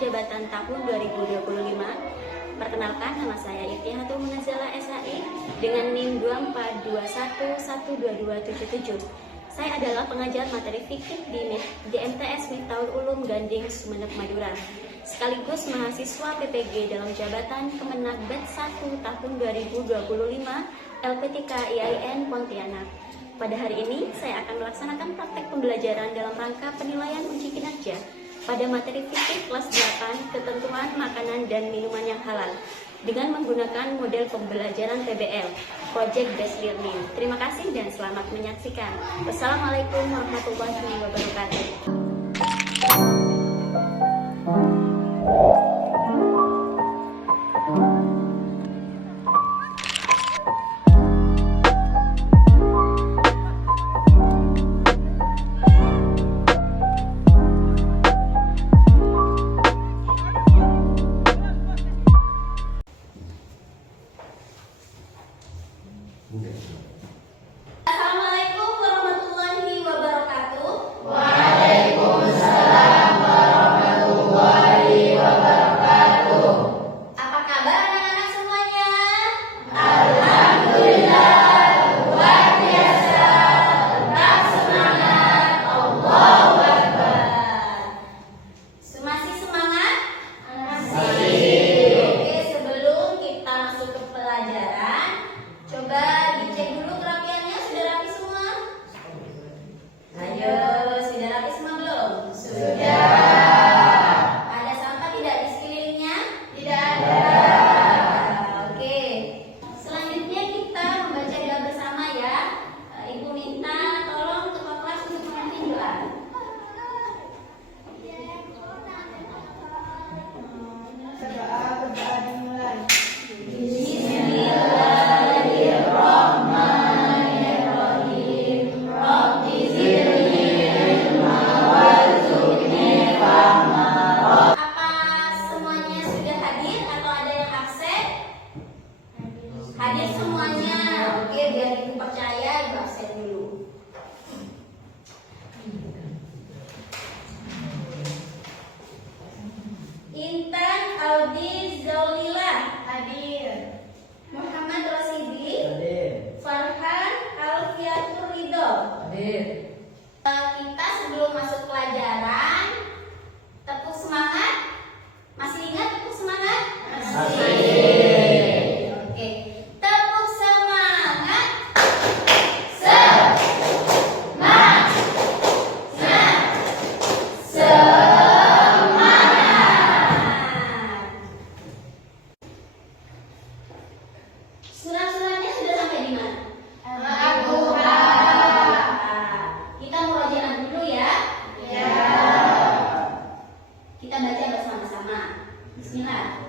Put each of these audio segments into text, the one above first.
jabatan tahun 2025. Perkenalkan, nama saya Irtihatul Munazzalah SHI dengan NIM 2421122277. Saya adalah pengajar materi fikih di MTS Miftahul Ulum Ganding, Sumeneb, Madura, sekaligus mahasiswa PPG dalam jabatan Kemenak Bet 1 tahun 2025 LPTK IAIN Pontianak. Pada hari ini, saya akan melaksanakan praktek pembelajaran dalam rangka penilaian uji kinerja pada materi fikih kelas 8 ketentuan makanan dan minuman yang halal dengan menggunakan model pembelajaran PBL, Project Based Learning. Terima kasih dan selamat menyaksikan. Wassalamualaikum warahmatullahi wabarakatuh. Assalamualaikum warahmatullahi wabarakatuh. Waalaikumsalam warahmatullahi wabarakatuh. Apa kabar anak-anak semuanya? Alhamdulillah, luar biasa. Tetap semangat. Allahu Akbar. Masih semangat? Masih. Oke, sebelum kita masuk ke pelajaran, coba dicek dulu kerapiannya. Sudah rapi semua? Ayo, sudah rapi semua belum? Sudah. Ada sampah tidak di sekelilingnya? Tidak ada. Oke. Selanjutnya kita membaca doa bersama ya. Ibu minta tolong ketua kelas untuk memimpin doa. Berdoa dimulai. Bismillahirrahmanirrahim. Rabbi zidni ilma warzuqni fahma. Apa semuanya sudah hadir atau ada yang absen? Hadir semuanya. Oke, biar ibu percaya, ibu absen dulu. Intan Aldi Zaulila hadir. Muhammad Rosidi, Farhan Alfiatur Ridho. Kita sebelum masuk pelajaran, tepuk semangat. Masih ingat tepuk semangat? Masih. Oke, tepuk semangat. Surat-suratnya sudah sampai di mana? Kita murojaah dulu ya. Kita baca bersama-sama. Bismillah.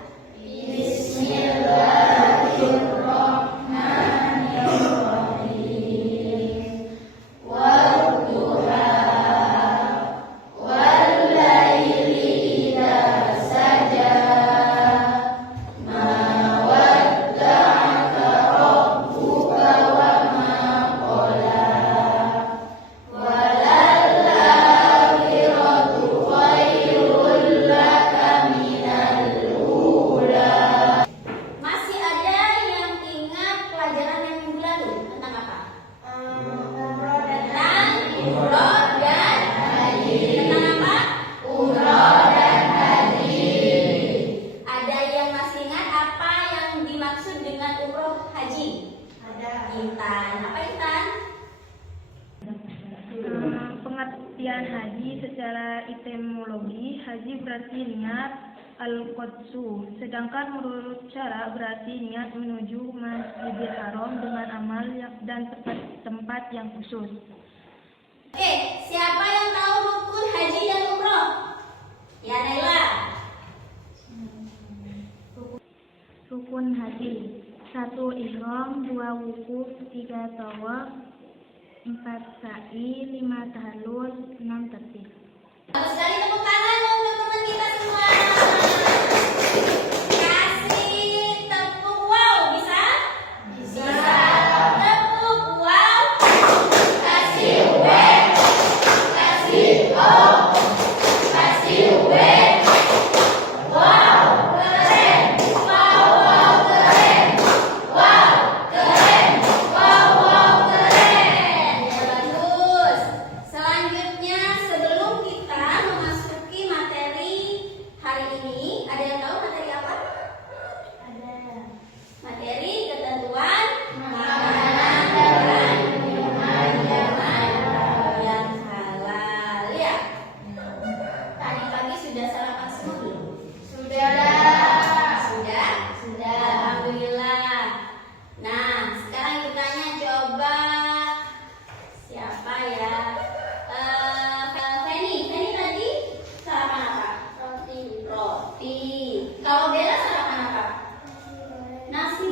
Bismillahirrahmanirrahim. Wadduha wallaili idza saja. Ma wadda'aka rabbuka wa ma qala. Walal-akhiratu khairul laka minal ula. Masih ada yang ingat pelajaran yang minggu lalu tentang apa? Tentang umroh dan haji. Tentang apa? Umroh dan haji. Ada yang masih ingat apa yang dimaksud dengan umroh haji? Ada. Intan. Apa Intan? Pengertian haji secara etimologi, haji berarti niat al-qadsu, sedangkan menurut cara berarti niat menuju Masjidil Haram dengan amal dan tempat yang khusus. Oke, siapa yang tahu rukun haji dan umroh? Ya, Naila. Rukun haji: 1 ihram, 2 wukuf, 3 tawaf, 4 sa'i, 5 tahallul, 6 tertib. Bagus sekali, tepuk tangan untuk teman kita semua. Kasih tepuk wow, bisa? Bisa. Tepuk wow. Kasih W. Kasih O. Kasih W.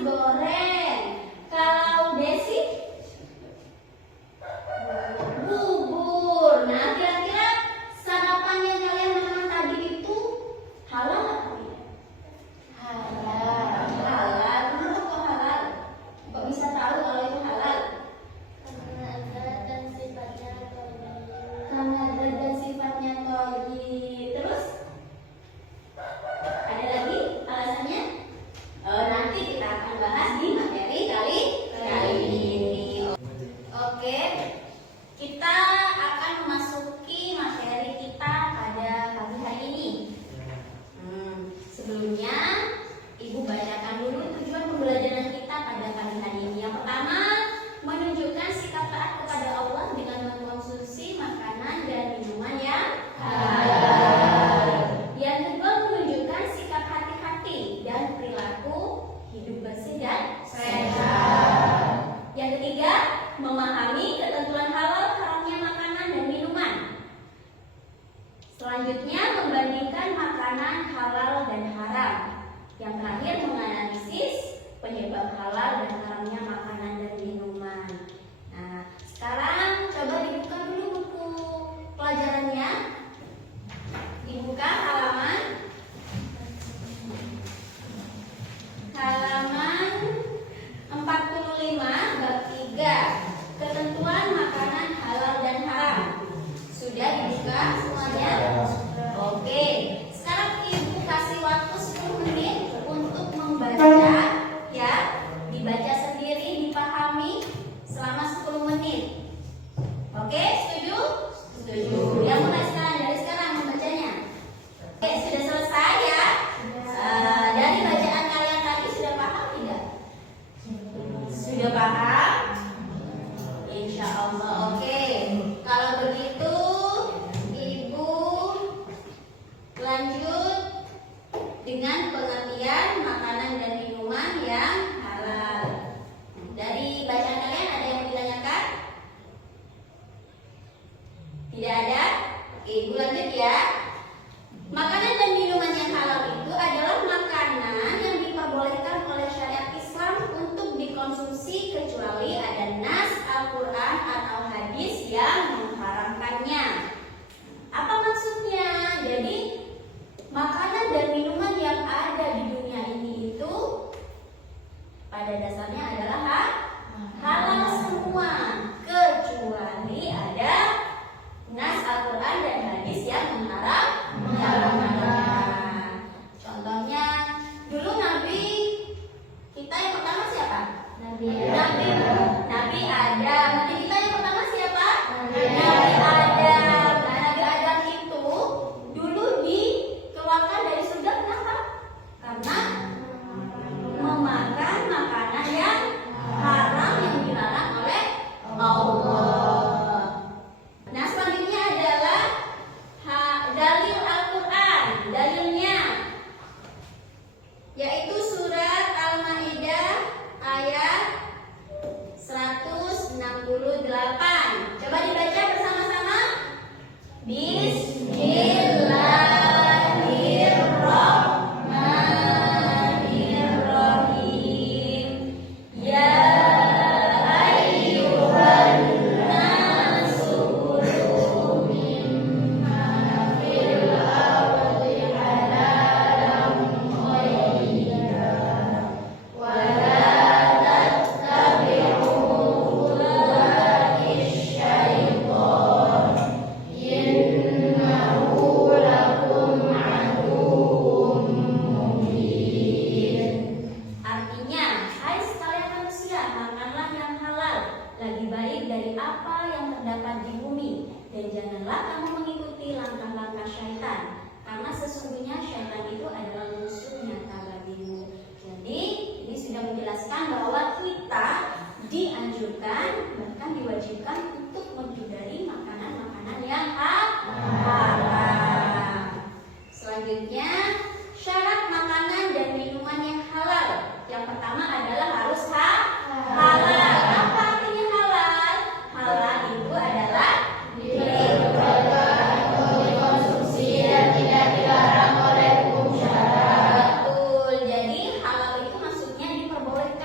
goreng. Kalau Desi? Bubur. Nah, kira-kira sarapan yang kalian makan tadi itu halal atau tidak? Halal. Halal. Kenapa kok halal? Kok bisa tahu kalau itu halal? Karena ada dan sifatnya Karena zat dan sifatnya thayyib. Terus? Ada lagi alasannya? Nanti kita akan bahas di materi kali ini. Oke, kita akan memasuki materi kita pada pagi hari ini. Sebelumnya, Ibu bacakan dulu tujuan pembelajaran kita pada pagi hari ini. Yang pertama, menunjukkan sikap taat kepada Allah dengan mengkonsumsi makanan dan minuman yang halal. Yang kedua, menunjukkan sikap hati-hati dan perilaku hidup bersih dan sehat. Yang ketiga, memahami ketentuan halal haramnya makanan dan minuman. Selanjutnya, membandingkan makanan halal dan haram. Yang terakhir, menganalisis penyebab halal dan haramnya makanan dan minuman. Nah, sekarang coba dibuka dulu buku pelajarannya. Dibuka halaman 45 bab 3, ketentuan makanan halal dan haram. Sudah dibuka semuanya? Oke, sekarang Ibu kasih waktu 10 menit untuk membaca, ya. Dibaca sendiri, dipahami selama 10 menit. Oke, setuju? Setuju. Ya, mulai sekarang, dari sekarang membacanya. Oke, sudah selesai ya? Dari bacaan kalian tadi sudah paham tidak? Sudah paham? Insya Allah. Oke, kalau begitu Ibu lanjut dengan pengertian makanan dan minuman yang halal. Dari bacaan kalian ada yang ditanyakan? Tidak ada? Oke, Ibu lanjut ya. Makanan dan minuman yang halal itu adalah makanan yang diperbolehkan oleh syariat Islam untuk dikonsumsi kecuali ada nas Al-Quran atau hadis yang mengharamkannya. Apa maksudnya? Jadi makanan dan minuman yang ada di dunia ini itu pada dasarnya adalah halal semua kecuali ada nas Al-Quran dan hadis yang mengharamkannya. Contohnya, dulu Nabi kita yang pertama siapa? Nabi Adam. Nabi kita yang pertama siapa? Nabi Adam. Nah, Nabi Adam itu dulu dikeluarkan dari surga kenapa? Karena memakan makanan yang haram yang dilarang oleh Allah. Nah, selanjutnya adalah dalil Al-Quran. Dalilnya yaitu surat Al-Maidah ayat 168. Coba dibaca bersama-sama. Bismillahirrahmanirrahim. Ya ayyuhan nasu kulu mimma fil ardi halalan thayyiban wa la tattabi'u khutuwatis syaitan innahu lakum aduwwun mubin. Artinya, hai sekalian manusia, makanlah yang halal, lagi baik dari apa yang terdapat di bumi, dan janganlah kamu mengikuti langkah-langkah syaitan, karena sesungguhnya syaitan itu adalah musuh nyata bagimu. Jadi, ini sudah menjelaskan bahwa kita dianjurkan, bahkan diwajibkan untuk menghindari makanan-makanan yang haram. Selanjutnya, syarat makanan dan minuman yang halal. Yang pertama adalah harus halal. Apa artinya halal? Halal itu adalah diperbolehkan untuk dikonsumsi dan tidak dilarang oleh hukum syara. Betul. Jadi halal itu maksudnya diperbolehkan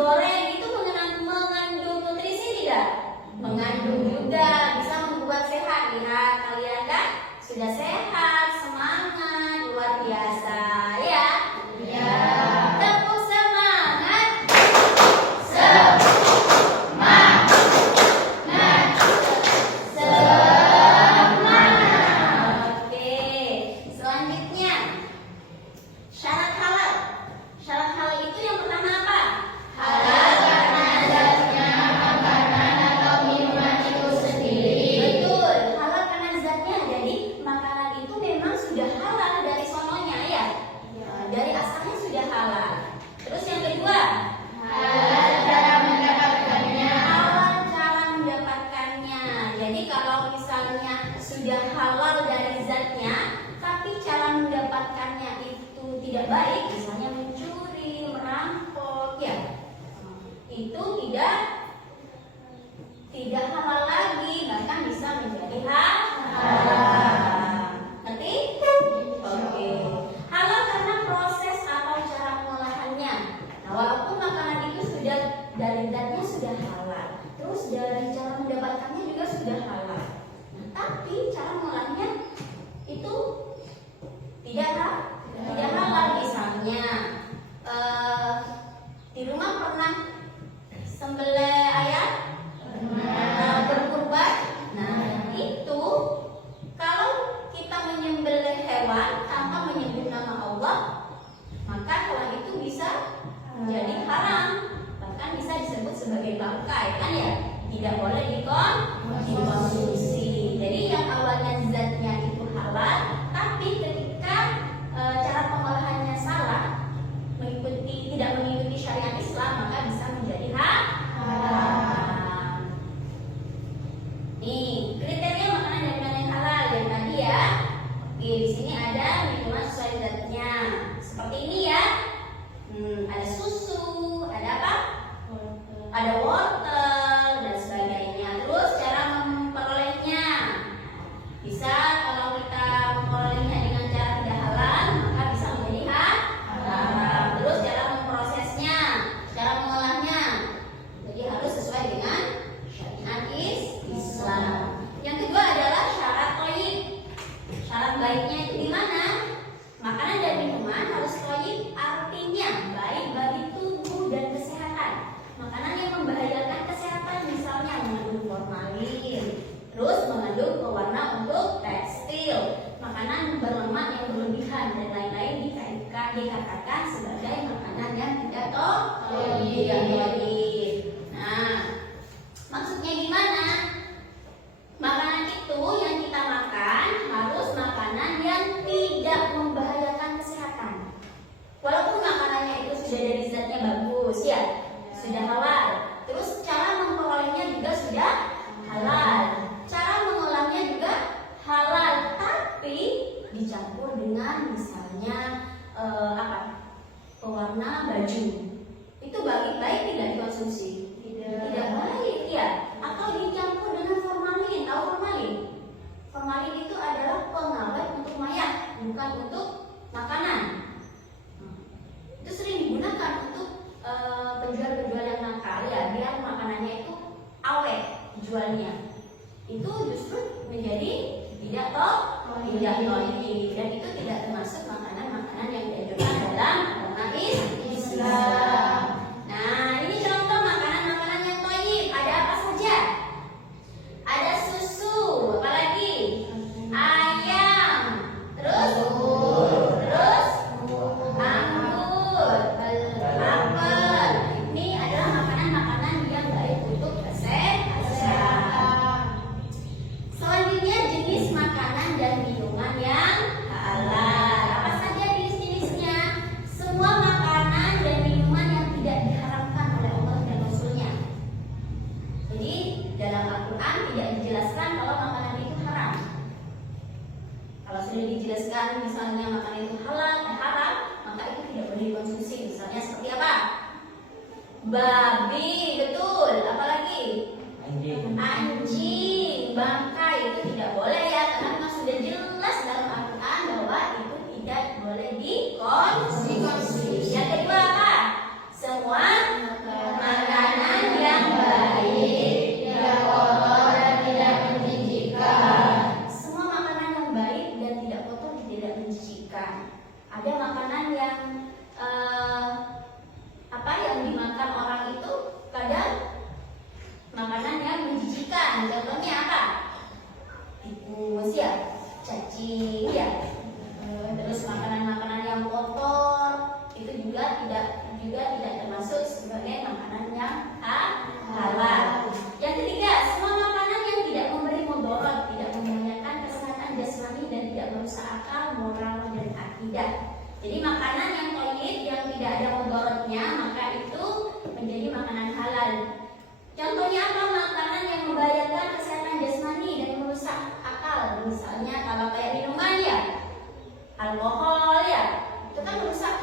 digoreng itu mengandung nutrisi tidak? Mengandung juga, bisa membuat sehat. Lihat kalian kan sudah sehat, semangat, luar biasa ya. Ya. Tepuk semangat. Oke, selanjutnya syarat halal. Syarat halal itu yang pertama apa? Halal karena zatnya makanan atau minuman itu sendiri. Betul, halal karena zatnya. Jadi makanan itu memang sudah halal dari sononya ya. Dari asalnya sudah halal. Terus yang kedua, Halal cara mendapatkannya. halal cara mendapatkannya. Jadi kalau misalnya sudah halal dari zatnya, tapi cara mendapatkannya itu tidak baik, misalnya mencuri, merampok, ya, itu tidak halal lagi, bahkan bisa menjadi haram. Ngerti? Oke. Halal karena proses atau cara pengolahannya. Nah, walaupun makanan itu sudah dari zatnya sudah halal, terus dari cara mendapatkannya juga sudah halal. Nah, tapi cara mengolahnya itu tidak halal. Misalnya di rumah pernah sembelih ayam berkurban. Nah, itu kalau kita menyembelih hewan tanpa menyebut nama Allah, maka hewan itu bisa menjadi haram, bahkan bisa disebut sebagai bangkai kan ya, tidak boleh dikonsumsi. Jadi yang awalnya zatnya itu halal, tapi ketika cara pengolahannya salah, tidak mengikuti syariat Islam, maka bisa menjadi haram. Nih, kriteria makanan dan minuman yang halal yang tadi ya. Oke, di sini ada minuman sesuai zatnya. Seperti ini ya. Ada susu, ada apa? Ada wortel dan sebagainya. Terus cara memperolehnya. Bisa kalau kita memperolehnya dengan cara tidak halal, maka bisa menjadi haram. Terus cara memprosesnya, cara mengolahnya. Jadi harus sesuai dengan syariat Islam. Yang kedua adalah syarat thayyib. Syarat baiknya itu di mana? Makanan dan minuman harus thayyib, artinya baik bagi tubuh dan kesehatan. Makanan yang membahayakan kesehatan misalnya mengandung formalin, terus mengandung pewarna untuk tekstil, makanan berlemak yang berlebihan dan lain-lain dikatakan sebagai makanan yang tidak thayyib. Nah, maksudnya gimana? Makanan itu yang kita makan harus makanan yang tidak membahayakan kesehatan. Walaupun makanannya itu sudah dari zatnya bagus ya, sudah halal. Terus cara memperolehnya juga sudah halal. Cara mengolahnya juga halal, tapi dicampur dengan misalnya pewarna baju. Itu baik tidak dikonsumsi? Tidak baik ya. Atau dicampur dengan formalin. Tahu formalin? Formalin itu adalah pengawet untuk mayat, bukan untuk makanan. Itu sering digunakan untuk penjual-penjual yang nakal ya, biar makanannya itu awet jualnya. Itu justru menjadi tidak thayyib, dan itu tidak termasuk makanan-makanan yang dianjurkan dalam agama Islam. Nah, ini contoh makanan-makanan yang thayyib. Ada apa saja? Ada susu, apalagi? Ayam, terus anggur, apel. Ini adalah makanan-makanan yang baik untuk kesehatan. Selanjutnya jenis makanan dan minuman yang halal. Apa saja jenis-jenisnya? Semua makanan dan minuman yang tidak diharamkan oleh Allah dan Rasulnya. Jadi dalam Al-Quran tidak dijelaskan kalau makanan itu haram. Kalau sudah dijelaskan misalnya makanan itu haram, maka itu tidak boleh dikonsumsi. Misalnya seperti apa? Babi, betul. Apalagi? Anjing, bangkai, itu tidak boleh ya, karena memang sudah jelas dalam Al-Quran bahwa itu tidak boleh dikonsumsi. Yang kedua apa? Semua cacing ya. Terus makanan-makanan yang kotor itu juga tidak termasuk sebagai makanan yang halal. Yang ketiga, semua makanan yang tidak memberi mudarat, tidak membahayakan kesehatan jasmani dan tidak merusak akal, moral dan akidah. Jadi makanan yang thayyib yang tidak ada mudaratnya maka itu menjadi makanan halal. Contohnya apa? Makanan yang membahayakan kesehatan jasmani dan merusak akal. Misalnya kalau kayak minuman ya, alkohol ya, itu kan merusak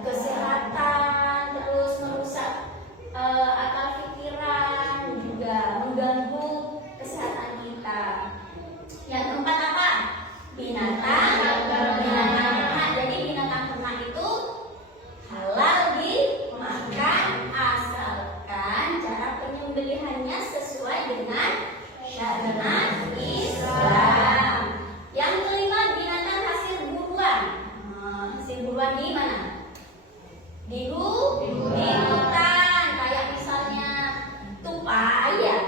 kesehatan, terus merusak akal pikiran, juga mengganggu kesehatan kita. Yang keempat apa? Binatang ternak. Jadi binatang ternak itu halal dimakan asalkan cara penyembelihannya sesuai dengan syariat Islam. Yang kelima, binatang hasil buruan. Hasil buruan di mana? Di hutan, kayak misalnya tupai ya.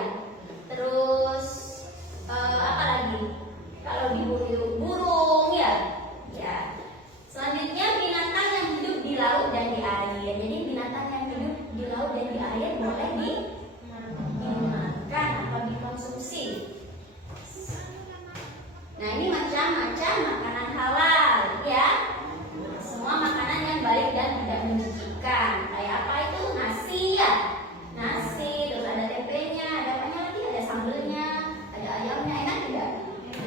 Terus apa lagi? Kalau diburu burung ya. Ya. Selanjutnya binatang yang hidup di laut dan di air. Jadi binatang yang hidup di laut dan di air boleh dimakan atau dikonsumsi. Nah, ini macam-macam makanan halal ya. Semua makanan yang baik dan tidak menjijikan. Kayak apa itu? Nasi ya. Nasi, terus ada tempenya, ada apanya lagi? Ada sambelnya, ada ayamnya. Enak tidak?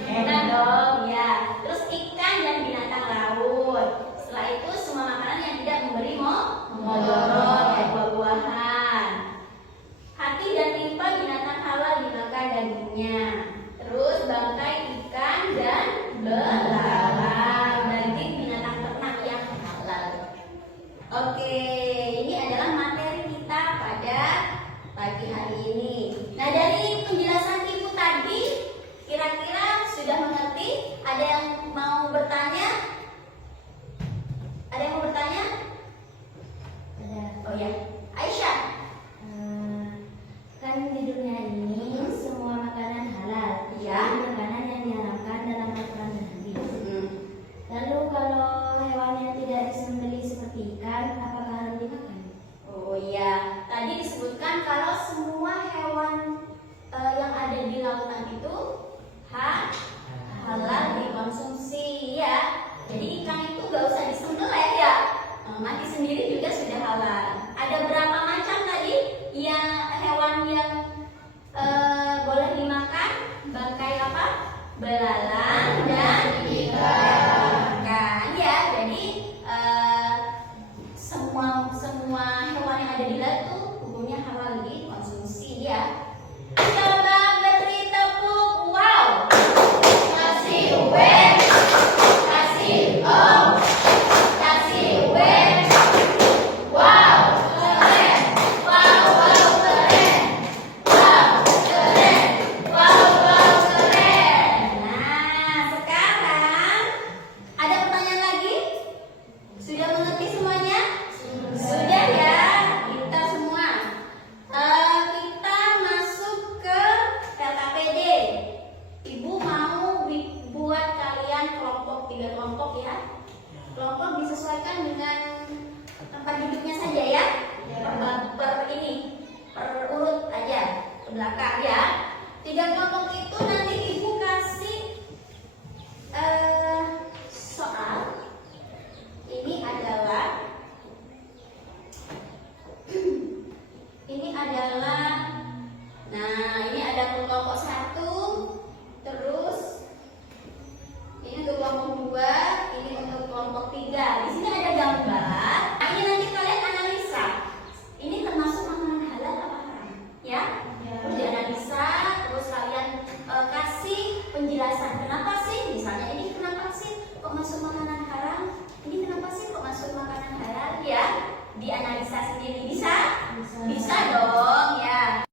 Enak dong ya. Terus ikan dan binatang laut. Setelah itu semua makanan yang tidak memberi mudarat, kayak buah-buahan. Hati dan limpa binatang halal dimakan dagingnya. Terus bangkai ikan dan belalang, daging binatang ternak yang halal. Oke, ini adalah materi kita pada pagi hari ini. Nah, dari penjelasan Ibu tadi, kira-kira sudah mengerti? Ada yang mau bertanya? Ada yang mau bertanya? Ada. Oh ya, Aisyah. Kan judulnya ini semua makanan halal. Ya. Jadi makanan yang diharamkan dalam Al-Quran dan hadis. Lalu kalau hewan yang tidak disembelih seperti ikan, apakah harus dimakan? Oh iya, tadi disebutkan kalau semua hewan yang ada di lautan itu halal dikonsumsi ya. Jadi ikan itu gak usah disembelih ya, mati sendiri juga sudah halal. Ada berapa macam tadi yang hewan yang boleh dimakan? Bangkai apa? Belalang dan ikan ya. Jadi semua hewan yang ada di laut itu hukumnya halal dikonsumsi ya. Coba beri tepuk wow. Kasih wen, kasih om, kasih wen. Wow, keren. Wow, keren. Wow, keren. Wow, keren. Nah, sekarang ada pertanyaan lagi? Sudah mengerti semuanya? Sudah ya, kita semua. Kita masuk ke LKPD. Ibu mau buat kalian kelompok 3 kelompok ya. Kelompok disesuaikan dengan tempat duduknya saja ya. Per urut aja ke belakang ya. 3 kelompok itu nanti ibu kasih soal. Ini adalah nah, ini ada kelompok 1, terus ini untuk kelompok 2, ini untuk kelompok 3. Di sini ada gambar. Nah, ini nanti kalian analisa. Ini termasuk makanan halal apa haram? Ya? Terus dianalisa, terus kalian kasih penjelasan. Kenapa sih? Misalnya ini kenapa sih kok masuk makanan haram? Ini kenapa sih kok masuk makanan halal? Ya? Dianalisa sendiri bisa? Bisa dong ya.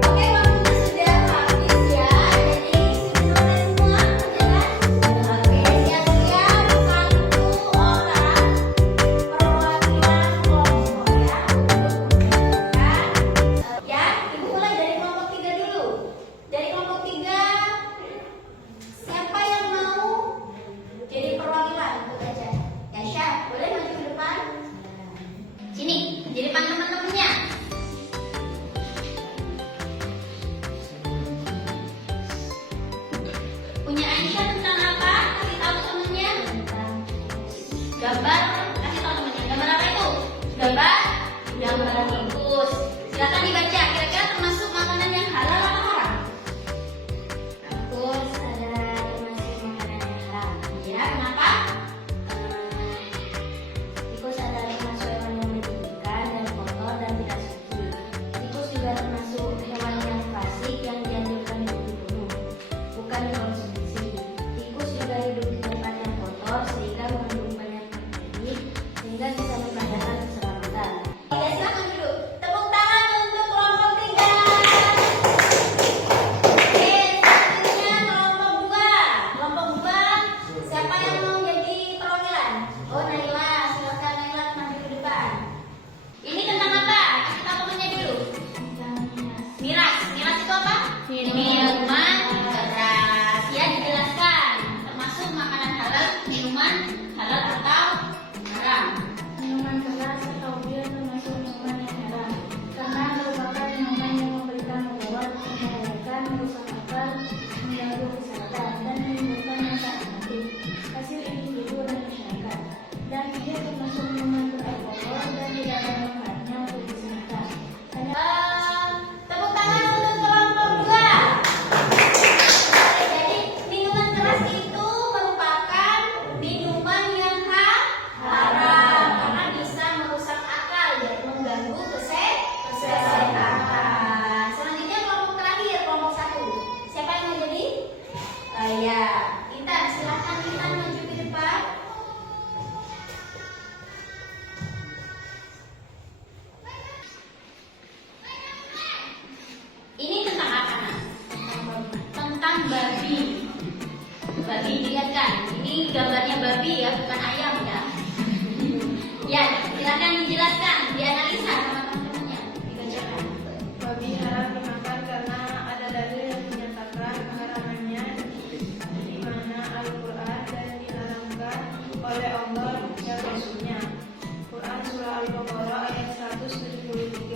Oke, waktunya sudah habis ya. Jadi sudah selesai semua, ya kan? Oke, siap-siap.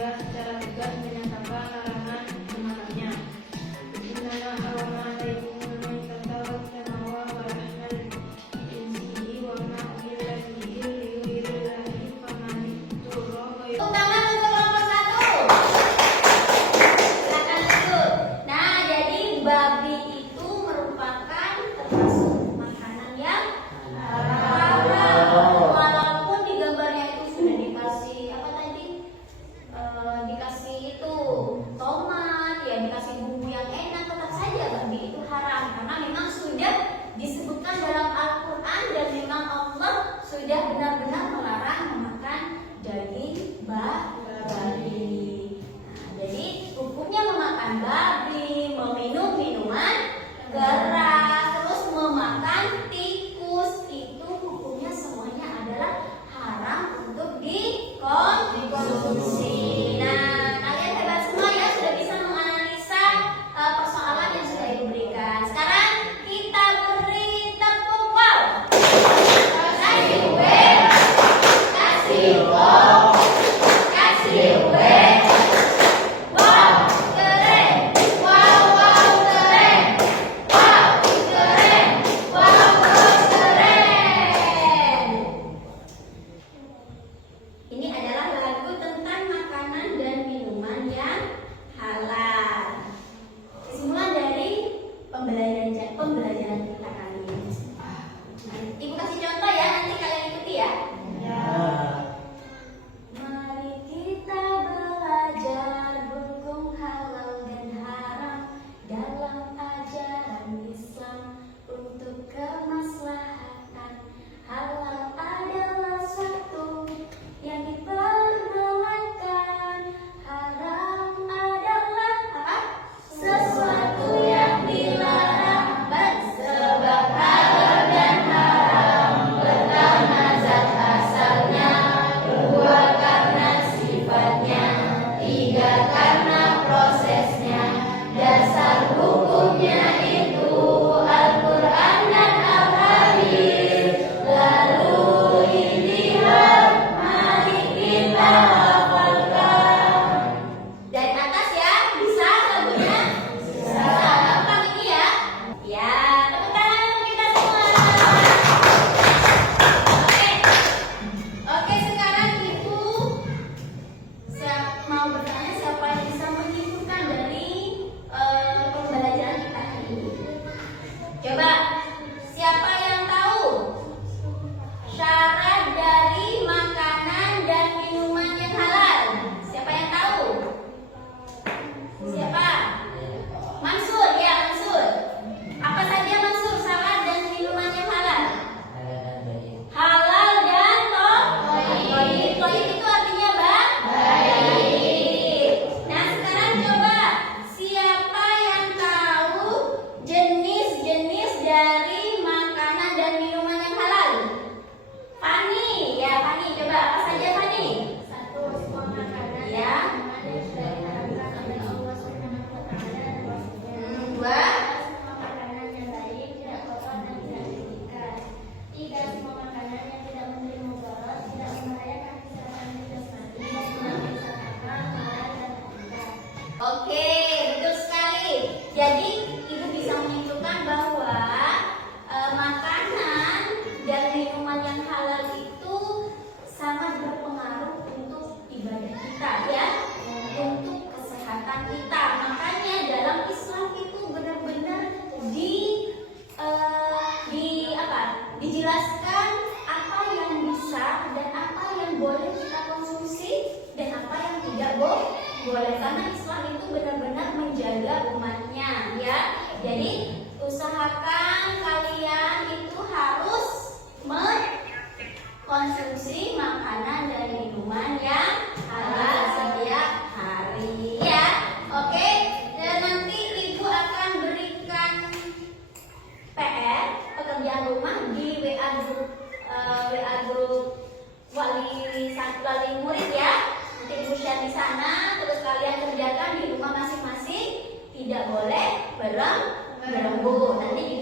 juga secara tegas menyatakan larangan memakannya. Innama harrama alaikum al-maitata wad-dama wa lahmal khinziri wa ma uhilla bihi lighairillahi faman ittara ghayra Tepuk tangan untuk kelompok 1. Silakan lanjut. Nah, jadi babi itu merupakan termasuk makanan yang haram. Walaupun di gambarnya itu sudah dikasih apa tadi? Dikasih itu tomat, ya dikasih bumbu yang enak, tetap saja babi itu haram karena memang sudah disebutkan dalam Al-Quran dan memang Allah sudah benar-benar melarang memakan daging babi. Nah, jadi hukumnya memakan babi, meminum minuman keras, terus memakan tikus itu hukumnya semuanya adalah haram untuk dikonsumsi. Nah, kalian hebat semua ya, sudah bisa menganalisa persoalan yang sudah diberikan. Sekarang kita beri tepuk wow. Kasih gue, kasih wow, kasih gue. Wow, keren. Wow, wow, keren. Wow, keren. Wow, wow, keren. Ini adalah lagu tentang makanan dan minuman yang halal. Kesimpulan dari pembelajaran kita kali ini. Ibu kasih contoh ya, nanti kalian ikuti ya. Mari kita belajar hukum halal dan haram dalam ajaran Islam untuk kemaslahatan. Halal adalah satu yang diperbolehkan, haram adalah apa? Sesuatu yang dilarang. Sebab halal dan haram pertama zat asalnya, kedua karena sifatnya, tiga karena prosesnya, dasar hukumnya itu Al-Quran dan Al-Hadis. Lalu dilihat, mari kita hafalkan. Dari atas ya, bisa lagunya? Bisa. Gampang ini ya? Ya, tepuk tangan untuk kita semua. Oke, sekarang Ibu mau bertanya siapa yang bisa menyimpulkan dari pembelajaran kita hari ini. Coba, siapa yang tahu syarat dari makanan dan minuman yang halal? Siapa yang tahu? Siapa? Mansur, ya Mansur. Apa saja Mansur syarat dan minuman yang halal? Halal dan thayyib. Thayyib itu artinya baik. Nah, sekarang coba siapa yang tahu jenis-jenis dari makanan dan minuman yang halal? Fani, ya Fani, coba apa saja Fani? Satu, semua makanan ya. Dua, semua makanan yang baik, tidak kotor dan tidak dirugikan. Tiga, semua makanan yang tidak memberi mudarat, tidak membahayakan kesehatan jasmani dan merugikan akal, moral dan akidah. Oke, betul sekali. Jadi Ibu bisa menyimpulkan bahwa makanan dan minuman yang halal itu sangat berpengaruh untuk ibadah kita ya, untuk kesehatan kita. Makanya dalam Islam itu benar-benar dijelaskan apa yang bisa dan apa yang boleh kita konsumsi dan apa yang tidak boleh, karena Islam itu benar-benar menjaga umatnya ya. Jadi usahakan kalian itu harus mengkonsumsi makanan dan minuman yang halal setiap hari ya. Oke, dan nanti Ibu akan berikan PR pekerjaan rumah di WA group wali murid ya. Nanti Ibu share di sana, terus kalian kerjakan di rumah masing-masing. Tidak boleh berembuk. Nanti